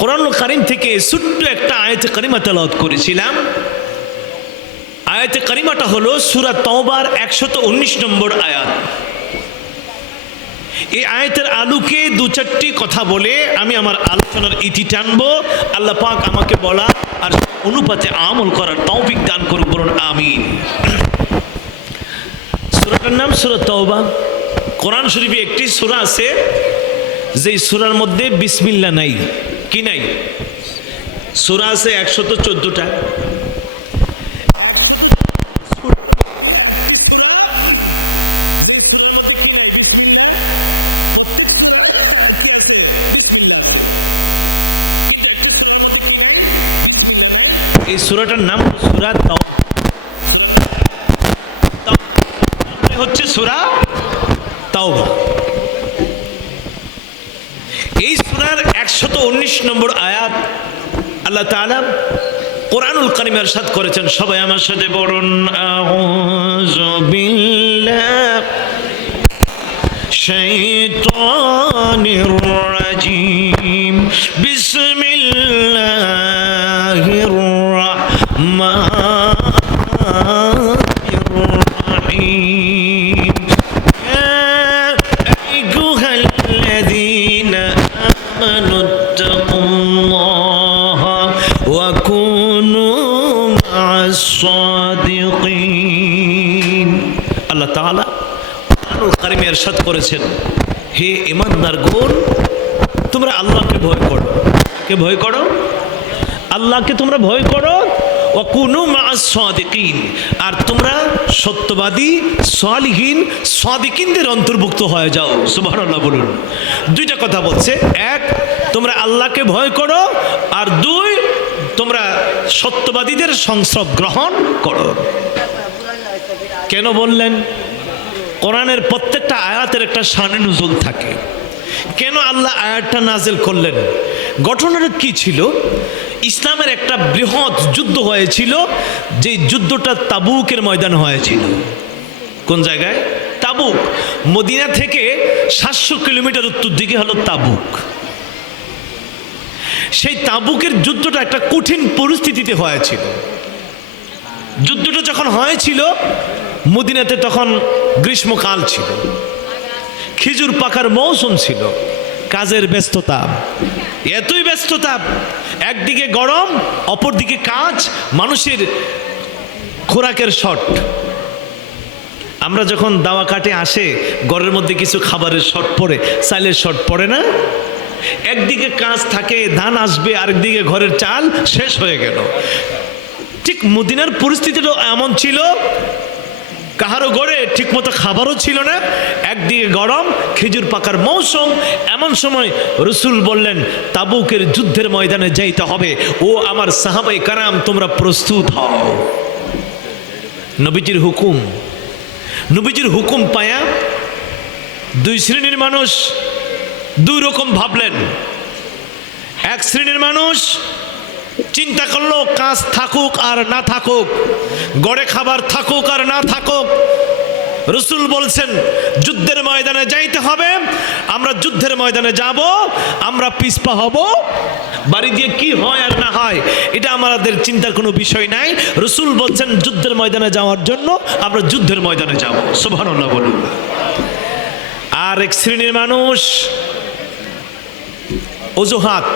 কোরআন কারিম থেকে ছোট্ট একটা আয়াতে কারিমা তেলাওয়াত করেছিলাম। আয়াতে কারিমাটা হলো সুরা তওবার একশত উনিশ নম্বর আয়াত। এই আয়াতের আলুকে দু চারটি কথা বলে আমি আমার আলোচনার ইতি টানবো। আল্লাহ পাক আমাকে বলা আর অনুপাতে আমল করার তৌফিক দান করুন, বলুন আমিন। সুরাটার নাম সুরা তওবা। কোরআন শরীফে একটি সুরা আছে, যেই সুরার মধ্যে বিসমিল্লা নাই। কি নাই? সুরা আছে একশত চোদ্দটা। এই সুরাটার নাম সুরা হচ্ছে সুরা একশত উনিশ নম্বর আয়াত আল্লাহ তালা কোরআনুল কারিম এরশাদ করেছেন। সবাই আমার সাথে বরণ শৈতানির বিল্লাহ করেছেন। হে ইমানদার গুণ, তোমরা আল্লাহকে ভয় করো। কে ভয় করো? আল্লাহকে তোমরা ভয় করো। আর তোমরা সত্যবাদী, সালিহীন, সাদিকিনদের অন্তর্ভুক্ত হয়ে যাও। সুবহানাল্লাহ বলুন। দুইটা কথা বলছে। এক, তোমরা আল্লাহকে ভয় করো। আর দুই, তোমরা সত্যবাদীদের সংস্রব গ্রহণ করো। কেন বললেন? কোরআনের প্রত্যেকটা আয়াতের একটা শানে নজুল থাকে। কেন আল্লাহ আয়াতটা নাজেল করলেন? ঘটনাটা কি ছিল? ইসলামের একটা বৃহৎ যুদ্ধ হয়েছিল যে যুদ্ধটা তাবুকের ময়দান হয়েছিল। কোন জায়গায়? তাবুক। মদিনা থেকে সাতশো কিলোমিটার উত্তর দিকে হলো তাবুক। সেই তাবুকের যুদ্ধটা একটা কঠিন পরিস্থিতিতে হয়েছিল। যুদ্ধটা যখন হয়েছিল মদিনাতে তখন গ্রীষ্মকাল ছিল। খেজুর পাকার মৌসুম ছিল। কাজের ব্যস্ততা। এতই ব্যস্ততা, একদিকে গরম, অপরদিকে কাজ, মানুষের খোরাকের শট। আমরা যখন দাওয়া কাটে আসে, ঘরের মধ্যে কিছু খাবারের শট পড়ে চাইলের শট পড়ে না? একদিকে কাজ থাকে, ধান আসবে, আরেকদিকে ঘরের চাল শেষ হয়ে গেল। ঠিক মদিনার পরিস্থিতিটা এমন ছিল কাহারও গড়ে ঠিকমতো খাবারও ছিল না। একদিকে গরম, খেজুর পাকার মৌসুম, এমন সময় রসুল বললেন, তাবুকের যুদ্ধের ময়দানে যাইতে হবে। ও আমার সাহাবাই কারাম, তোমরা প্রস্তুত হও। নবীজির হুকুম। নবীজির হুকুম পায়া দুই শ্রেণির মানুষ দুই রকম ভাবলেন। এক শ্রেণির মানুষ চিন্তা করল, কাজ থাকুক আর না থাকুক, গড়ে খাবার থাকুক আর না থাকুক। রসুল বলছেন, যুদ্ধের ময়দানে যাইতে হবে, আমরা যুদ্ধের ময়দানে যাব, আমরা পিসপা হব। বাড়ি দিয়ে কি হয় আর না হয়, এটা আমাদের চিন্তার কোনো বিষয় নাই। রসুল বলছেন, যুদ্ধের ময়দানে যাওয়ার জন্য আমরা যুদ্ধের ময়দানে যাব। সুবহানাল্লাহ বলুন। আর এক শ্রেণির মানুষ, অজুহাত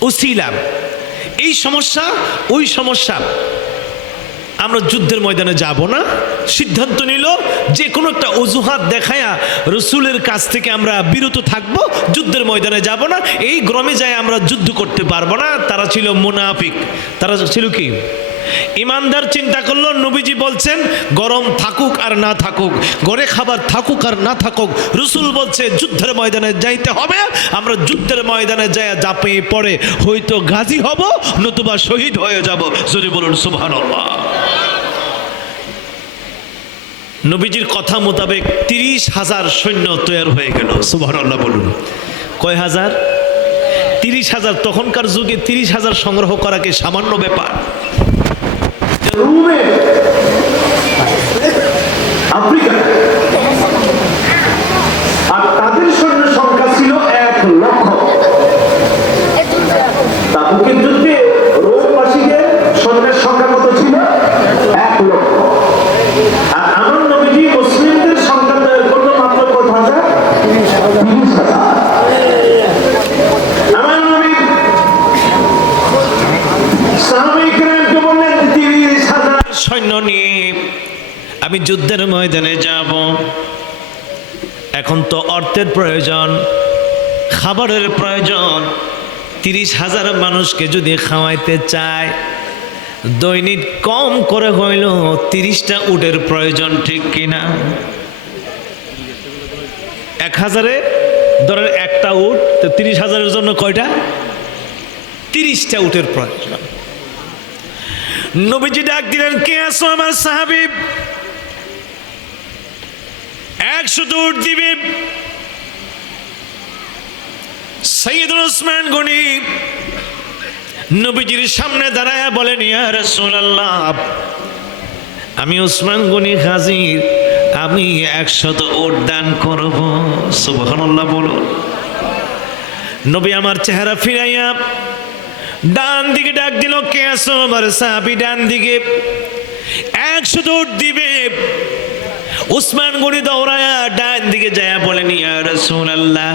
উসিলাম। এই সমস্যা, ওই সমস্যা। আমরা যুদ্ধের ময়দানে যাব না। সিদ্ধান্ত নিল, যে কোনো একটা অজুহাত দেখায়া রসুলের কাছ থেকে আমরা বিরত থাকব, যুদ্ধের ময়দানে যাব না। এই গ্রমে যায় আমরা যুদ্ধ করতে পারব না। তারা ছিল মোনাফিক। তারা ছিল কি? ইমানদার চিন্তা করল, নবীজি বলছেন, গরম থাকুক আর না থাকুক, গড়ে খাবার থাকুক আর না থাকুক, রসুল বলছে, যুদ্ধের ময়দানে যাইতে হবে, আমরা যুদ্ধের ময়দানে যায় জাপিয়ে পড়ে, হয়তো গাজী হব, নতুবা শহীদ হয়ে যাব। যদি বলুন, সুবহানাল্লাহ। নবীজির কথা মোতাবেক তিরিশ হাজার সৈন্য তৈরি হয়ে গেল, সুবহানাল্লাহ বলুন। কয় হাজার? তিরিশ হাজার, তখনকার যুগে তিরিশ হাজার সংগ্রহ করা কি সামান্য ব্যাপার। রুমে? আফ্রিকা। আর তাদের সৈন্য সংখ্যা ছিল এক লক্ষ। তাবুকের যুদ্ধে রোমবাসীদের সৈন্যের সংখ্যা আমি যুদ্ধের ময়দানে যাব। এখন তো অর্থের প্রয়োজন, খাবারের প্রয়োজন। তিরিশ হাজার মানুষকে যদি খাওয়াইতে চায়, দৈনিক কম করে হইল তিরিশটা উটের প্রয়োজন, ঠিক কিনা এক হাজারে, ধরেন একটা উট, তো তিরিশ হাজারের জন্য কয়টা? তিরিশটা উটের প্রয়োজন। নবীজি ডাক দিলেন, কে আসো আমার সাহাবিব একশো উট দিবে। সৈয়দুল ওসমান গনি নবীজির সামনে দাঁড়ায় বলেন, ইয়া রাসূলুল্লাহ, আমি ওসমান গনি হাজির, আমি একশত ওট দান করব। সুবহানাল্লাহ বলুন। নবী আমার চেহারা ফিরাইয়া ডান দিকে ডাক দিল, কে আসো আমার সাহাবি ডান দিকে, একশো ওট দিবে। উসমান গনি দৌড়ায়া ডান দিকে যায় বলেন, ইয়া রাসূলুল্লাহ,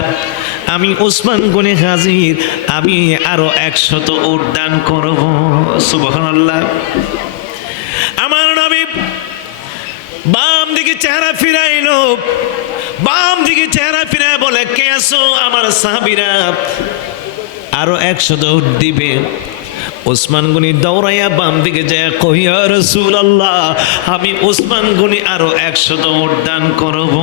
আমি উসমান গনি হাজির, আমি আরও একশত উট দান করব। সুবহানাল্লাহ। আমার নবী বাম দিকে চেহারা ফিরাইলো, বাম দিকে চেহারা ফিরায় বলে, কে আসো আমার সাহাবিরা, আরও একশত উট দিবে। ওসমান গনি দৌড়াইয়া বাম দিকে যায় কহিয়া রসুল আল্লাহ আমি ওসমান গনি আরও একশত উট দান করব।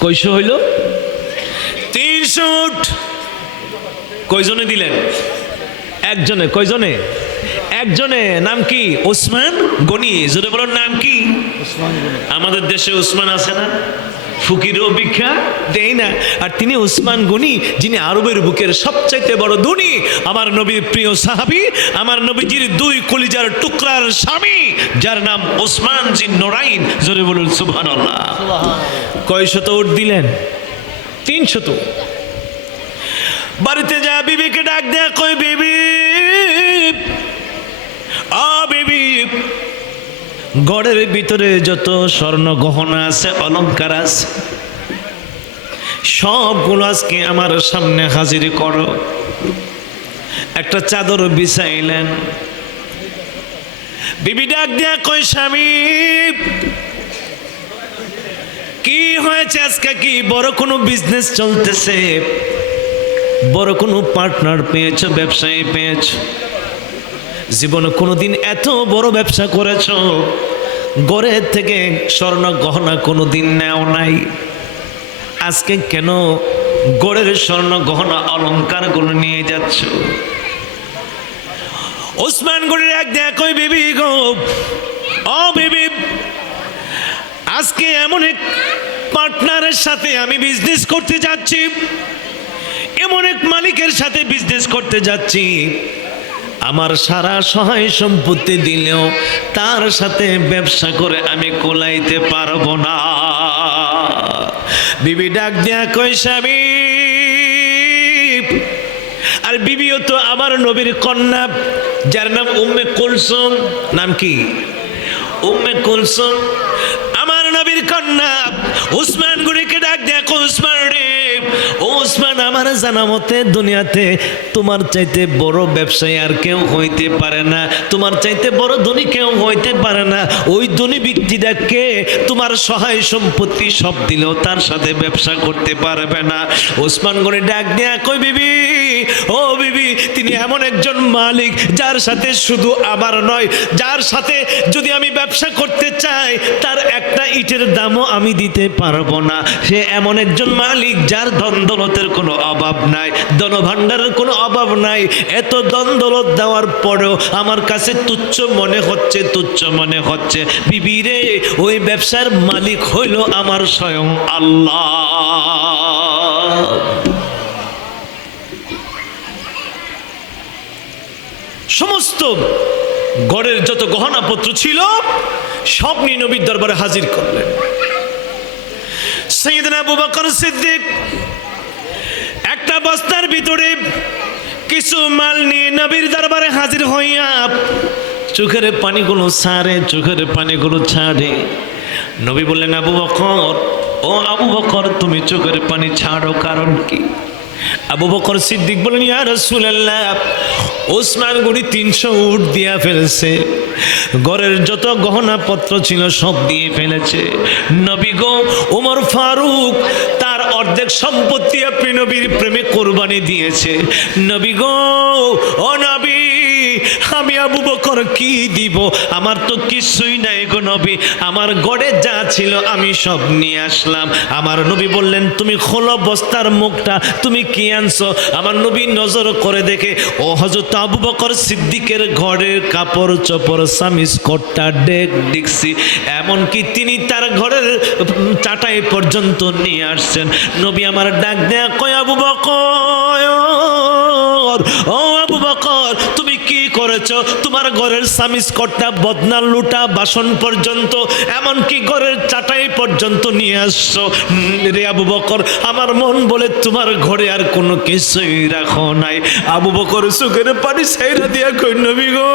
কইশো হইল? তিনশো উট। কয়জনে দিলেন? একজনে। কয়জনে? একজনে। নাম কি? ওসমান গনি। জোরে বলার নাম কি? আমাদের দেশে ওসমান আছে না? ফকিরও ভিক্ষা দেয় না। আর তিনি উসমান গনি যিনি আরবের বুকের সবচাইতে বড় ধনী আমার নবীর প্রিয় সাহাবী আমার নবীজির দুই কলিজার টুকরার স্বামী যার নাম ওসমান জিন নোরাইন। জোরে বলুন সুবহানাল্লাহ। কয়শত উট দিলেন? তিনশত বাড়িতে যা বিবিকে ডাক দেয়া কই বিবি আ বিবি গড়ের ভিতরে যত স্বর্ণ গহনা আছে, অলংকার আছে, সবগুলো আজকে আমার সামনে হাজির করো। একটা চাদর বিছাইলেন। বিবি ডাক দেয়া কই স্বামী, কি হয়েছে আজকে? কি বড় কোনো বিজনেস চলতেছে? বড় কোনো পার্টনার পেয়েছ, ব্যবসায়ী পেয়েছ? জীবনে কোনোদিন এত বড় ব্যবসা করেছ? গড়ের থেকে স্বর্ণ গহনা কোনোদিন নেও নাই। আজকে কেন গড়ের স্বর্ণ গহনা অলঙ্কারগুলো নিয়ে যাচ্ছ? ওসমান গড়ের এক দেখই বিবি গো। ও বিবি, আজকে এমন এক পার্টনারের সাথে আমি বিজনেস করতে যাচ্ছি। এমন এক মালিকের সাথে বিজনেস করতে যাচ্ছি। আমার সারা সহায় সম্পত্তি দিলেও তার সাথে ব্যবসা করে আমি কোলাইতে পারব না। বিবি ডাক দেয়া কই স্বামী। আর বিবিও তো আমার নবীর কন্যা, যার নাম উম্মে কুলসুম। নাম কি? উম্মে কুলসুম। আমার নবীর কন্যা। উসমান গুড়িকে ডাক দেখো উসমান রে। ও উসমান আমার জানা মতে দুনিয়াতে তোমার চাইতে বড় ব্যবসায়ী আর কেউ হইতে পারে না। তোমার চাইতে বড় ধনী কেউ হইতে পারে না। ওই ধনী ব্যক্তি কে তোমার সহায় সম্পত্তি সব দিলেও তার সাথে ব্যবসা করতে পারবে না। ওসমান গনি ডাক দেয়া কই বিবি ও বিবি, তিনি এমন একজন মালিক, যার সাথে শুধু আমার নয়, যার সাথে যদি আমি ব্যবসা করতে চাই, তার একটা ইটের দামও আমি দিতে পারব না। সে এমন একজন মালিক, যার দ্বন্দ্বলতের কোনো অভাব নাই, ধনভাণ্ডারের কোনো অভাব নাই। এত দ্বন্দ্বলত দেওয়ার পরেও আমার কাছে তুচ্ছ মনে হচ্ছে, তুচ্ছ মনে হচ্ছে। বিবিরে ওই ব্যবসার মালিক হইল আমার স্বয়ং আল্লাহ। সমস্ত গড়ের যত গহনাপত্র ছিল, সব নিয়ে নবীর দরবারে হাজির করলেন। সৈয়দনা আবু বকর সিদ্দিক একটা বস্তার ভিতরে কিছু মাল নিয়ে নবীর দরবারে হাজির হইয়া চোখের পানিগুলো ছাড়ে, চোখের পানিগুলো ছাড়ে। নবী বললেন, আবু বকর, ও আবু বকর, তুমি চোখের পানি ছাড়ো, কারণ কি? আবু বকর সিদ্দিক বলেন, ইয়া রাসূলুল্লাহ, ওসমান গুড়ি তিনশো উট দিয়া ফেলছে। ঘরের যত গহনা পত্র ছিল সব দিয়ে ফেলেছে। নবী গো ওমর ফারুক, তার অর্ধেক সম্পত্তি আপনি নবীর প্রেমে কোরবানি দিয়েছে। নবী গো, ও আবু বকর কি দিব? আমার তো কিছুই নাই গো নবী। আমার গড়ে যা ছিল আমি সব নিয়ে আসলাম। আমার নবী বললেন, তুমি খোলো বস্তার মুখটা, তুমি কি আনছো? আমার নবী নজর করে দেখে, ও হজরত আবু বকর সিদ্দিকের ঘরের কাপড় চোপড় সামিস কট্টা ডেক ডিক্সি এমনকি তিনি তার ঘরের চাটাই পর্যন্ত নিয়ে আসছেন? নবী আমার ডাক দেয়া, কয় আবু বকর, ও আবু বকর, তুমি কি করেছ? তোমার ঘরের সামিজ কট্টা বদনা, লুটা, বাসন পর্যন্ত, এমনকি ঘরের চাটাই পর্যন্ত নিয়ে আসছো। রে আবু বকর, আমার মন বলে তোমার ঘরে আর কোনো কিছুই রাখো নাই। আবু বকর সুখের পানি সাইরা দিয়া কই, নবী গো,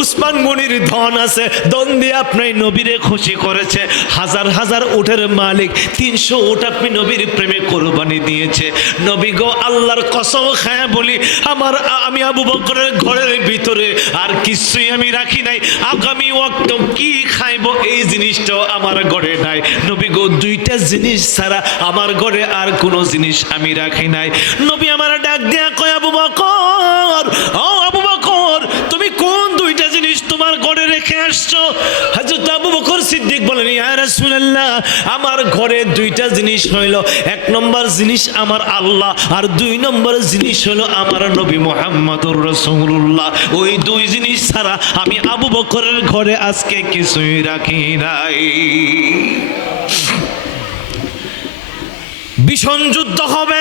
উসমান গনির ধন আছে, ধন দিয়ে আপনি নবীরে খুশি করেছে। হাজার হাজার উটের মালিক, তিনশো উট আপনি নবীর প্রেমে কোরবানি দিয়েছে। নবী গো, আল্লাহর কসম খায়া বলি, আমার, আমি আবু বকরের ঘরের ভিতরে আর কিছুই আমি রাখি নাই। আগামী ওয়াক্ত কি খাইব এই জিনিসটাও আমার ঘরে নাই। নবী গো, দুইটা জিনিস ছাড়া আমার ঘরে আর কোনো জিনিস আমি রাখি নাই। নবী আমার ডাক দেয়া কয়, আবু বকর, ও আবু তোমার ঘরে রেখে আসছো? হযরত আবু বকর সিদ্দিক বলেন ইয়া রাসূলুল্লাহ আমার ঘরে দুইটা জিনিস হইল এক নম্বর জিনিস আমার আল্লাহ আর দুই নম্বর জিনিস হলো আমার নবী মুহাম্মদুর রাসূলুল্লাহ। ওই দুই জিনিস ছাড়া আমি আবু বকরের ঘরে আজকে কিছুই রাখি নাই। ভীষণ যুদ্ধ হবে।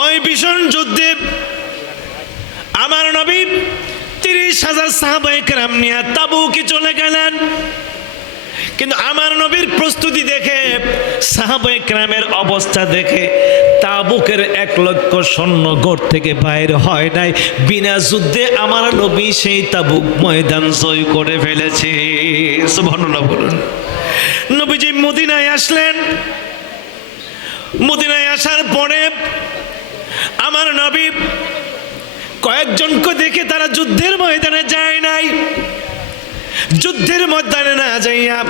ওই ভীষণ যুদ্ধে আমার নবী তিরিশ হাজার সাহাবাই কেরাম নিয়ে তাবুকে চলে গেলেন। কিন্তু আমার নবীর প্রস্তুতি দেখে সাহাবাই ক্রামের অবস্থা দেখে তাবুকের এক লক্ষ স্বর্ণ গড় থেকে বাইর হয় নাই। বিনা যুদ্ধে আমার নবী সেই তাবুক ময়দান জয় করে ফেলেছে। বর্ণনা বলুন। নবীজি মদিনায় আসলেন। মদিনায় আসার পরে আমার নবী কয়েকজনকে দেখে তারা যুদ্ধের ময়দানে যায় নাই। যুদ্ধের ময়দানে না যাইয়া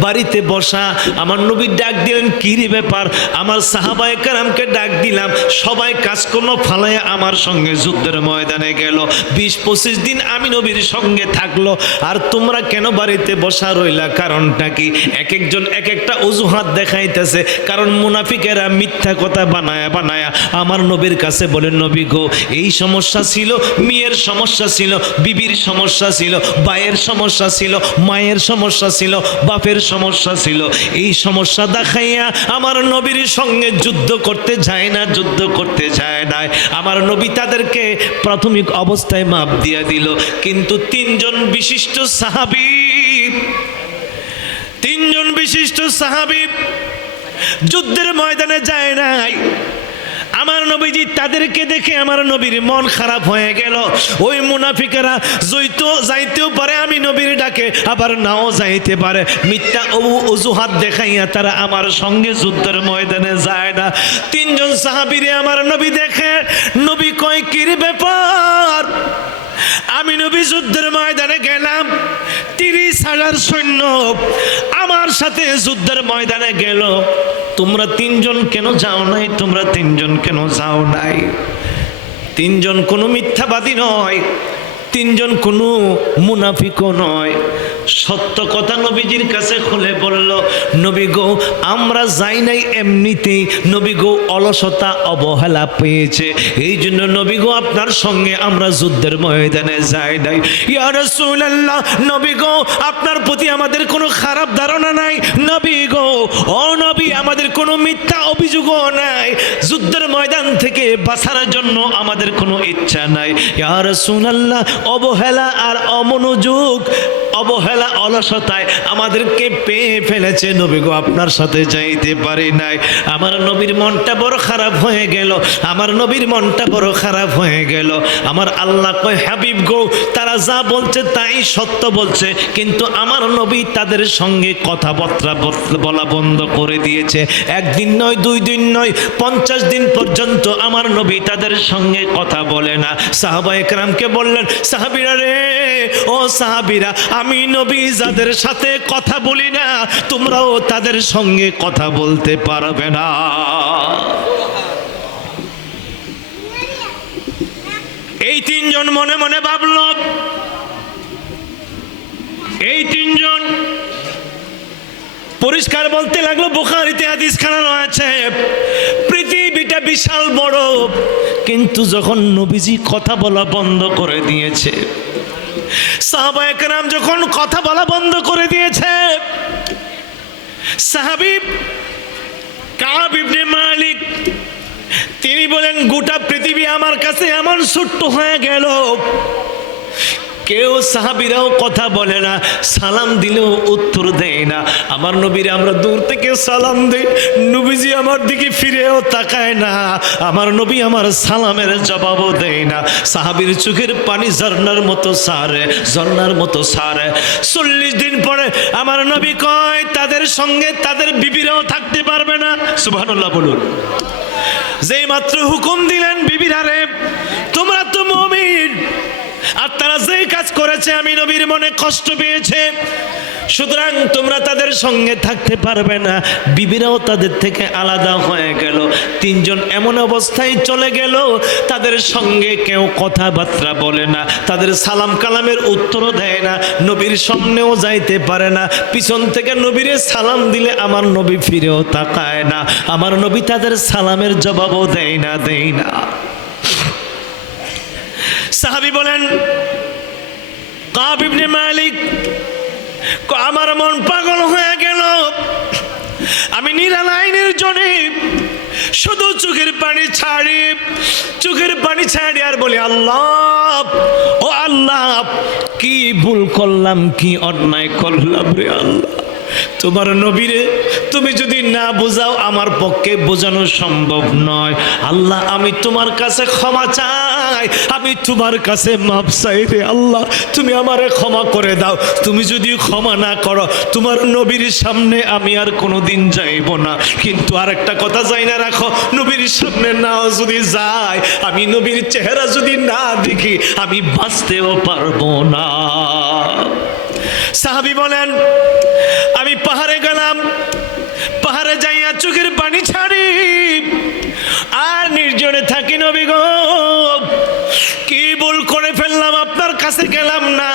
বাড়িতে বসা, আমার নবী ডাক দিলেন, কি রে ব্যাপার? আমার সাহাবায়ে কারামকে ডাক দিলাম, সবাই কাজকর্ম ফালায় আমার সঙ্গে যুদ্ধের ময়দানে গেল। বিশ পঁচিশ দিন আমি নবীর সঙ্গে থাকল। আর তোমরা কেন বাড়িতে বসা রইলা? কারণটা কি? এক একজন এক একটা অজুহাত দেখাইতেছে। কারণ মুনাফিকেরা মিথ্যা কথা বানায়া বানায়া আমার নবীর কাছে বলেন নবী গো, এই সমস্যা ছিল, মেয়ের সমস্যা ছিল, বিবির সমস্যা ছিল, বায়ের সমস্যা ছিল, মায়ের সমস্যা ছিল, বাপের সমস্যা ছিল। এই সমস্যা দেখাইয়া আমার নবীর সঙ্গে যুদ্ধ করতে যায় না, যুদ্ধ করতে যায় না। আমার নবী তাদেরকে প্রাথমিক অবস্থায় মাপ দিয়া দিল। কিন্তু তিনজন বিশিষ্ট সাহাবী, তিনজন বিশিষ্ট সাহাবী যুদ্ধের ময়দানে যায় নাই। আমার নবীজি তাদেরকে দেখে আমার নবীর মন খারাপ হয়ে গেল। ওই মুনাফিকেরা জৈতো যাইতেও পারে, আমি নবীর ডাকে আবার নাও যাইতে পারে। মিথ্যা অজুহাত দেখাইয়া তারা আমার সঙ্গে যুদ্ধের ময়দানে যায় না। তিনজন সাহাবিরে আমার নবী দেখে, নবী কয় কির ব্যাপার? আমি নবী যুদ্ধের ময়দানে গেলাম তিরিশ হাজার সৈন্য আমার সাথে যুদ্ধের ময়দানে গেল। তোমরা তিনজন কেন যাও নাই? তোমরা তিনজন কেন যাও নাই? তিনজন কোনো মিথ্যাবাদী নয়। তিনজন কোনো মুনাফিকও নয়। সত্য কথা নবীজির কাছে খুলে বলল, নবী গো, আমরা যাই নাই এমনিতেই। নবী গো অলসতা অবহেলা পেয়েছে। এই জন্য নবী গো, আপনার সঙ্গে আমরা যুদ্ধের ময়দানে যাই নাই। ইয়া রাসূলুল্লাহ, নবী আপনার প্রতি আমাদের কোনো খারাপ ধারণা নাই। নবী গো, ও নবী, আমাদের কোনো মিথ্যা অভিযোগও নাই। যুদ্ধের ময়দান থেকে বাঁচার জন্য আমাদের কোনো ইচ্ছা নাই। ইয়া রাসূলুল্লাহ, অবহেলা আর অমনোযোগ, অবহেলা অলসতায় আমাদেরকে পেয়ে ফেলেছে নবী গো, আপনার সাথে যাইতে পারি নাই। আমার নবীর মনটা বড় খারাপ হয়ে গেল, আমার নবীর মনটা বড় খারাপ হয়ে গেল। আমার আল্লাহ কয়, হাবিব গো, তারা যা বলছে তাই সত্য বলছে, কিন্তু আমার নবী তাদের সঙ্গে কথাবার্তা বলা বন্ধ করে দিয়েছে। একদিন নয়, দুই দিন নয়, পঞ্চাশ দিন পর্যন্ত আমার নবী তাদের সঙ্গে কথা বলে না। সাহাবা একরামকে বললেন, সাহাবিরা রে, ও সাহাবিরা, আমি নবী যাদের সাথে কথা বলি না, তোমরাও তাদের সঙ্গে কথা বলতে পারবে না। এই তিনজন মনে মনে ভাবল, এই তিনজন পরিষ্কার বলতে লাগল, বোখারিতে হাদিস খানা রয়েছে বিশাল বড়। কিন্তু যখন নবীজি কথা বলা বন্ধ করে দিয়েছে, সাহাবা একরাম যখন কথা বলা বন্ধ করে দিয়েছে, সাহাবিব কাব ইবনে মালিক, তিনি বলেন, গোটা পৃথিবী আমার কাছে এমন ছোট্ট হয়ে গেল কেউ সাহাবিরাও কথা বলে না, সালাম দিলেও উত্তর দেয় না। আমার নবীর আমরা দূর থেকে সালাম দিই, নবীজি আমার দিকে ফিরেও তাকায় না। আমার নবী আমার সালামের জবাবও দেয় না। সাহাবির চোখের পানি ঝর্ণার মতো সারে, ঝর্ণার মতো সারে। চল্লিশ দিন পরে আমার নবী কয়, তাদের সঙ্গে তাদের বিবিরাও থাকতে পারবে না। সুবহানাল্লাহ বলুন। যেই মাত্র হুকুম দিলেন বিবিরারে তোমরা তো মমিন আর তারা যেই কাজ করেছে, আমি নবীর মনে কষ্ট পেয়েছে। সুতরাং তোমরা তাদের সঙ্গে থাকতে পারবে না। বিবিরাও তাদের থেকে আলাদা হয়ে গেল। তিনজন এমন অবস্থায় চলে গেল, তাদের সঙ্গে কেউ কথাবার্তা বলে না। তাদের সালাম কালামের উত্তরও দেয় না। নবীর সামনেও যাইতে পারে না। পিছন থেকে নবীরে সালাম দিলে আমার নবী ফিরেও তাকায় না। আমার নবী তাদের সালামের জবাবও দেয় না দেয় না। সাহাবি বলেন কাব ইবনে মালিক আমার মন পাগল হয়ে গেল। আমি নিরালাইনের জনে শুধু চোখের পানি ছাড়ি, চোখের পানি ছাড়ি আর বলি, আল্লাহ, ও আল্লাহ, কি ভুল করলাম, কি অন্যায় করলাম রে আল্লাহ। তোমার নবীরে তুমি যদি না বোঝাও আমার পক্ষে বোঝানো সম্ভব নয়। আল্লাহ, আমি তোমার কাছে ক্ষমা চাই। আমি তোমার কাছে মাপ চাই রে আল্লাহ, তুমি আমারে ক্ষমা করে দাও। তুমি যদি ক্ষমা না করো, তোমার নবীর সামনে আমি আর কোনোদিন যাইব না। কিন্তু আর একটা কথা যাই না রাখো, নবীর সামনে নাও যদি যাই, আমি নবীর চেহারা যদি না দেখি, আমি বাঁচতেও পারব না। সাহাবি বলেন, আমি পাহাড়ে গেলাম পাহাড়ে যাইয়া চোখের পানি ছাড়ি। আর নির্জনে থাকি নবী গো। কি ভুল করে ফেললাম, আপনার কাছে গেলাম না।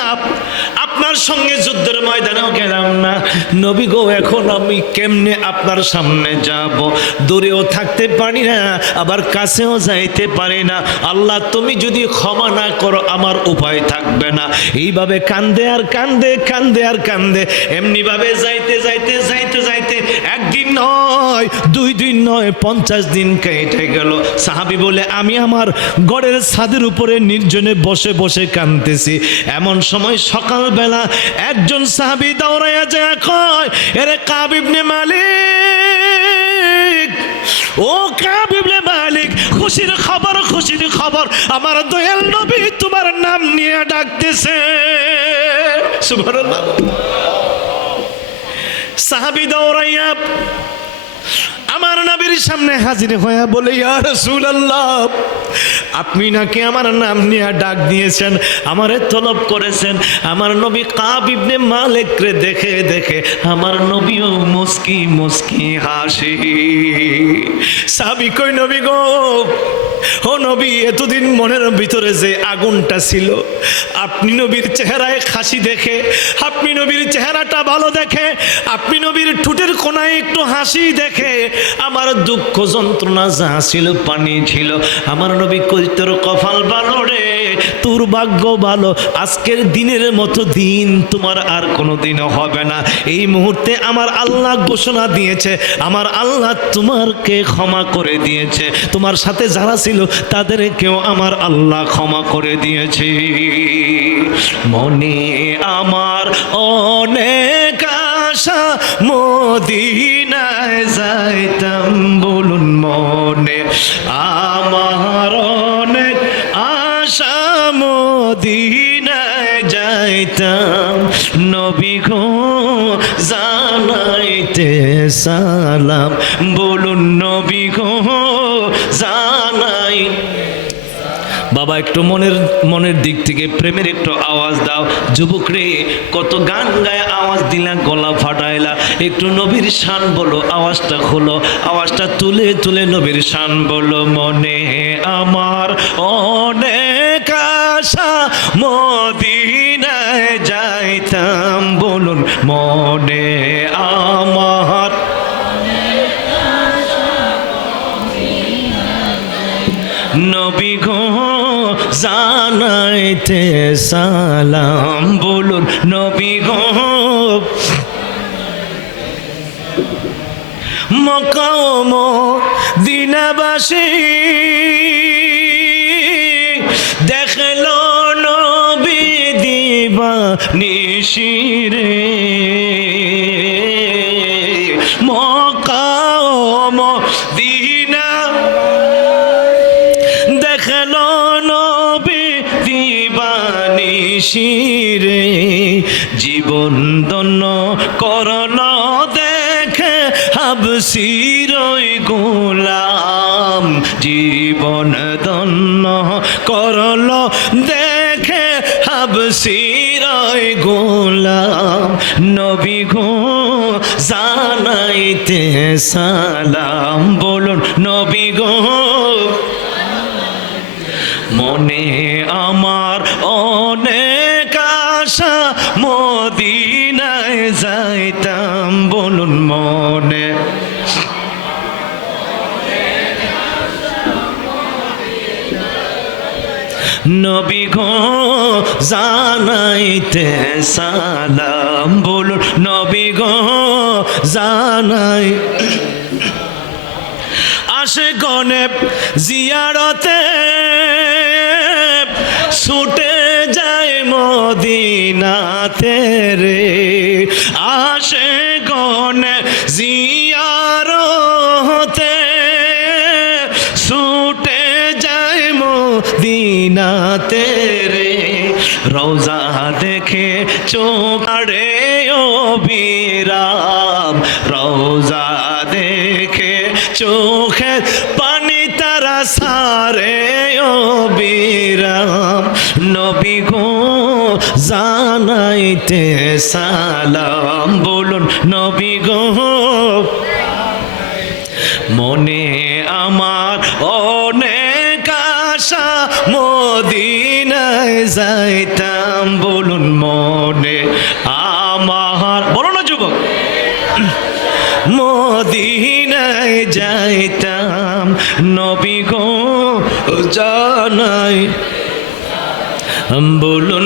সঙ্গে যুদ্ধের ময়দানেও গেলাম না। নবী গো, এখন আমি কেমনে আপনার সামনে যাব? দূরেও থাকতে পারি না, আবার কাছেও যাইতে পারি না। আল্লাহ, তুমি যদি ক্ষমা না করো, আমার উপায় থাকবে না। এইভাবে কান্দে আর কান্দে কান্দে আর কান্দে। এমনি ভাবে যাইতে যাইতে যাইতে যাইতে একদিন নয়, দুই দিন নয়, পঞ্চাশ দিন কেটে গেল। সাহাবি বলে, আমি আমার গড়ের ছাদের উপরে নির্জনে বসে বসে কাঁদতেছি। এমন সময় সকালবেলা একজন সাহাবি দৌড়াইয়া যায়, কয়, এরে কাবিবনে মালিক, ও কাবিবনে মালিক, খুশির খবর খুশির খবর, আমার দয়াল নবী তোমার নাম নিয়ে ডাকতেছে। সুবহানাল্লাহ। সাহাবি দৌড়াইয়া আমার নবীর সামনে হাজির হয়ে বলে, ইয়া রাসূলুল্লাহ, আপনি নাকি আমার নাম নিয়ে ডাক দিয়েছেন, আমারে তলব করেছেন। আমার নবী কাব ইবনে মালিক রে দেখে দেখে আমার নবীও মুস্কি মুস্কি হাসি। সাবি কই, নবী গো, ও নবী, এতদিন মনের ভিতরে যে আগুনটা ছিল, আপনি নবীর চেহারায় খাসি দেখে, আপনি নবীর চেহারাটা ভালো দেখে, আপনি নবীর ঠোঁটের কোনায় একটু হাসি দেখে আমার দুঃখ যন্ত্রণা যা ছিল, পানি ছিল। আমার নবী কই কফাল ভালো রে? তোর ভাগ্য ভালো। আজকের দিনের মতো দিন তোমার আর কোনো দিনও হবে না। এই মুহূর্তে আমার আল্লাহ ঘোষণা দিয়েছে, আমার আল্লাহ তোমারকে ক্ষমা করে দিয়েছে। তোমার সাথে যারা ছিল, তাদেরকেও আমার আল্লাহ ক্ষমা করে দিয়েছে। মনে আমার অনেক আশা, মদিনায় মনে আমার অনেক আশা মদিনায় যাইতাম। নবী গো জানাইতে সালাম। বলুন নবী গো জানাই বাবা, একটু মনের মনের দিক থেকে প্রেমের একটু আওয়াজ দাও। যুবক রে কত গান গায়ে আওয়াজ দিলা, গলা ফাটাইলা। একটু নবীর শান বলো, আওয়াজটা খোলো। আওয়াজটা তুলে তুলে নবীর শান বলো, মনে আমার অনেক আশা, মদিনায় যাইতাম বলুন, মনে সালাম বলুন নবী গো। মকাম দিনাবাসী দেখল নবী দিবা নিশিরে সালাম বলুন, নবী গো। মনে আমার অনেক আশা, মদিনায় যাইতাম বলুন মনে। নবী গো, জানাইতে সালাম বলুন, নবী গো। জানাই। আসে গনে জিয়ারতে ছুটে যায় মদিনাতে। জানাইতে সালাম বলুন, নবী গো। মনে আমার অনেক আশা, মদিনায় যাইতাম বলুন, মনে আমার বলো না যুবক। মদিনায় যাইতাম, নবী গো, জানাই, বলুন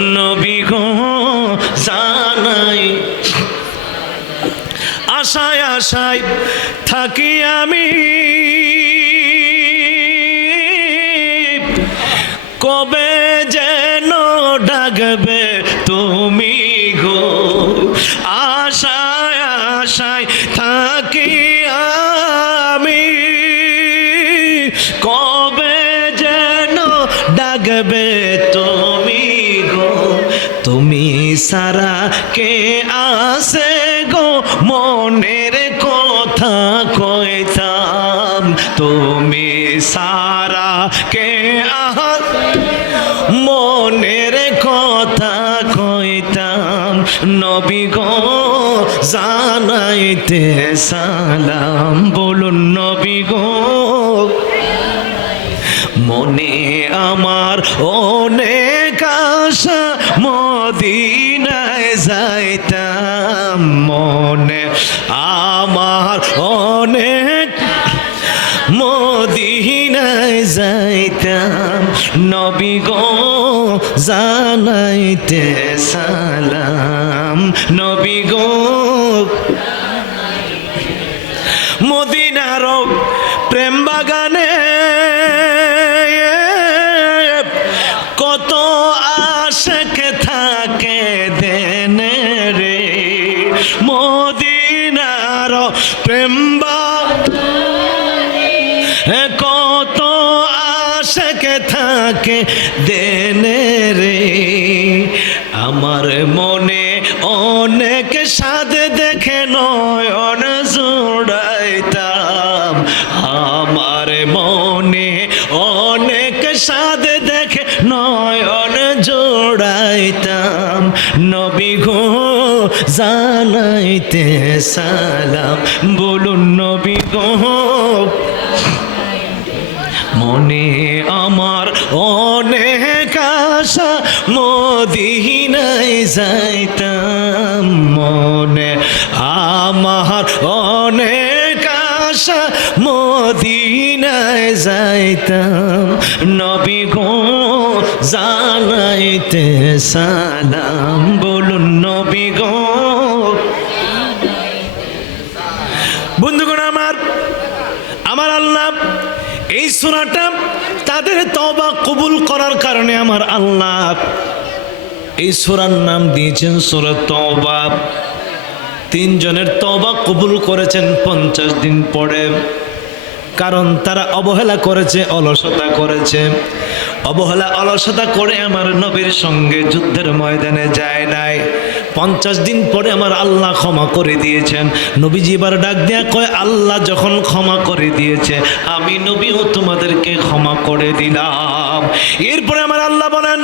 আসে গো মনের কথা কইতাম, তুমি সারা কে আস মনের কথা কইতাম, নবী গো জানাইতে সালাম, বলুন নবী গো, মনে আমার অনেক সালাম। বলুন নবী গো। মনে আমার অনেক আশা, মদিনায় যাইতাম মনে। আমার অনেক আশা, মদিনায় যাইতাম। নবী গো, জানাইতে সালাম। এই তাদের তবা কবুল করার কারণে আমার আল্লাহ এই সোরার নাম দিয়েছেন সোরা তবা তিনজনের তবা কবুল করেছেন পঞ্চাশ দিন পরে। কারণ তারা অবহেলা করেছে, অলসতা করেছে। অবহেলা, অলসতা করে আমার নবীর সঙ্গে যুদ্ধের ময়দানে যায় নাই। পঞ্চাশ দিন পরে আমার আল্লাহ ক্ষমা করে দিয়েছেন। নবীজি এবার ডাক দেয়া কয়, আল্লাহ যখন ক্ষমা করে দিয়েছে, আমি নবীও তোমাদেরকে ক্ষমা করে দিলাম। এরপরে আমার আল্লাহ বলেন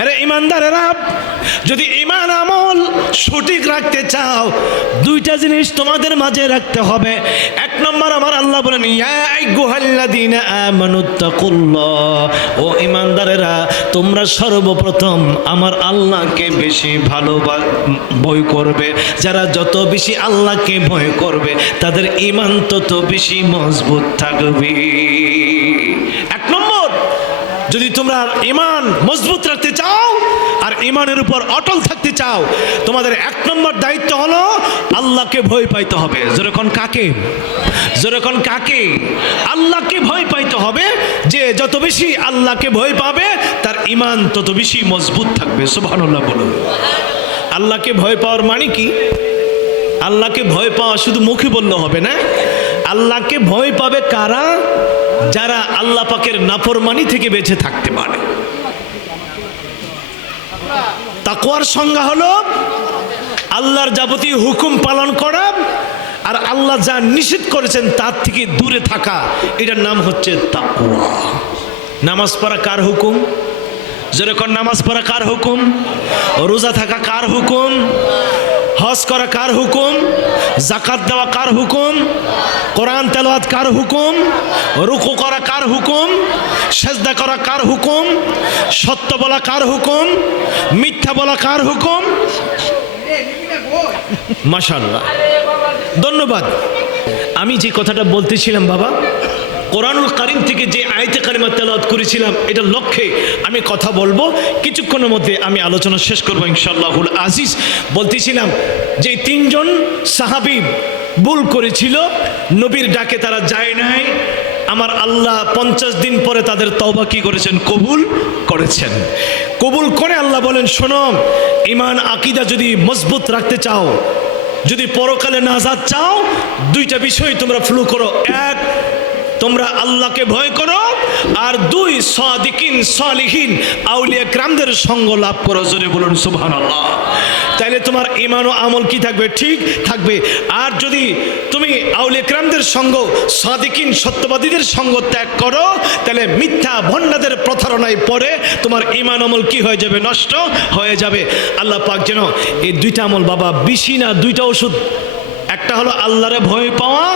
আরে ইমানদারেরা যদি ইমান আমল সঠিক রাখতে চাও, দুইটা জিনিস তোমাদের মাঝে রাখতে হবে। এক নম্বর আমার আল্লাহ বলেন ও ইমানদারেরা তোমরা সর্বপ্রথম আমার আল্লাহকে বেশি ভালোবা, ভয় করবে। যারা যত বেশি আল্লাহকে ভয় করবে, তাদের ইমান তত বেশি মজবুত থাকবে। এক নম্বর, যদি তোমরা ইমান মজবুত রাখতে চাও ইমানের উপর অটল থাকতে চাও, তোমাদের এক নম্বর দায়িত্ব হলো আল্লাহকে ভয় পাইতে হবে। যেরকম কাকে? যেরকম কাকে? আল্লাহকে ভয় পাইতে হবে যে যত বেশি আল্লাহকে ভয় পাবে, তার ইমান তত বেশি মজবুত থাকবে। সুবহানাল্লাহ বলুন। আল্লাহকে ভয় পাওয়ার মানে কি? আল্লাহকে ভয় পাওয়া শুধু মুখে বললে হবে না। আল্লাহকে ভয় পাবে কারা? যারা আল্লাহ পাকের নাফরমানি থেকে বেঁচে থাকতে পারে। তাকওয়ার সংজ্ঞা হলো আল্লাহর যাবতীয় হুকুম পালন করা আর আল্লাহ যা নিষেধ করেছেন তার থেকে দূরে থাকা। এটার নাম হচ্ছে তাকুয়া নামাজ পড়া কার হুকুম? যেরকম নামাজ পড়া কার হুকুম? রোজা থাকা কার হুকুম? হজ করা কার হুকুম? জাকাত দেওয়া কার হুকুম? কোরআন তেলাওয়াত কার হুকুম? রুকু করা কার হুকুম? সেজদা করা কার হুকুম? সত্য বলা কার হুকুম? মিথ্যা বলা কার হুকুম? মাশাল্লাহ ধন্যবাদ। আমি যে কথাটা বলতেছিলাম বাবা, কোরআনুল কারিম থেকে যে আয়তে কারিমা তেলাওয়াত করেছিলাম, এটা লক্ষ্যে আমি কথা বলব। কিছুক্ষণের মধ্যে আমি আলোচনা শেষ করব ইনশাল্লাহুল আজিজ। বলতেছিলাম যে তিনজন সাহাবি ভুল করেছিল, নবীর ডাকে তারা যায় নাই। আমার আল্লাহ পঞ্চাশ দিন পরে তাদের তওবা কি করেছেন? কবুল করেছেন। কবুল করে আল্লাহ বলেন, শোনো ইমান আকিদা যদি মজবুত রাখতে চাও, যদি পরকালে নাজাদ চাও, দুইটা বিষয় তোমরা ফ্লো করো। এক তোমরা আল্লাহকে ভয় করো আর দুই সাদিকিন সালিহীন, আউলিয়া ক্রামদের সঙ্গ লাভ করো। জোরে বলুন সুবহান আল্লাহ তোমার ইমান ও আমল কি থাকবে? ঠিক থাকবে। আর যদি তুমি আউলিয়া ক্রামদের সঙ্গ, সাদিকিন সত্যবাদীদের সঙ্গ ত্যাগ করো তাহলে মিথ্যা ভণ্ডাদের প্রতারণায় পড়ে তোমার ইমান আমল কি হয়ে যাবে? নষ্ট হয়ে যাবে। আল্লাহ পাক যেন এই দুইটা আমল বাবা বেশি না, দুইটা ওষুধ একটা হলো আল্লাহরে ভয় পাওয়া,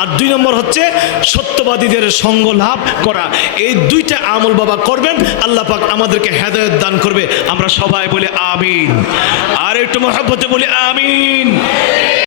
আর দুই নম্বর হচ্ছে সত্যবাদীদের সঙ্গ লাভ করা। এই দুইটা আমল বাবা করবেন, আল্লাহ পাক আমাদেরকে হেদায়ত দান করবে। আমরা সবাই বলে আমিন। আর একটু মহাব্বতে বলি আমিন।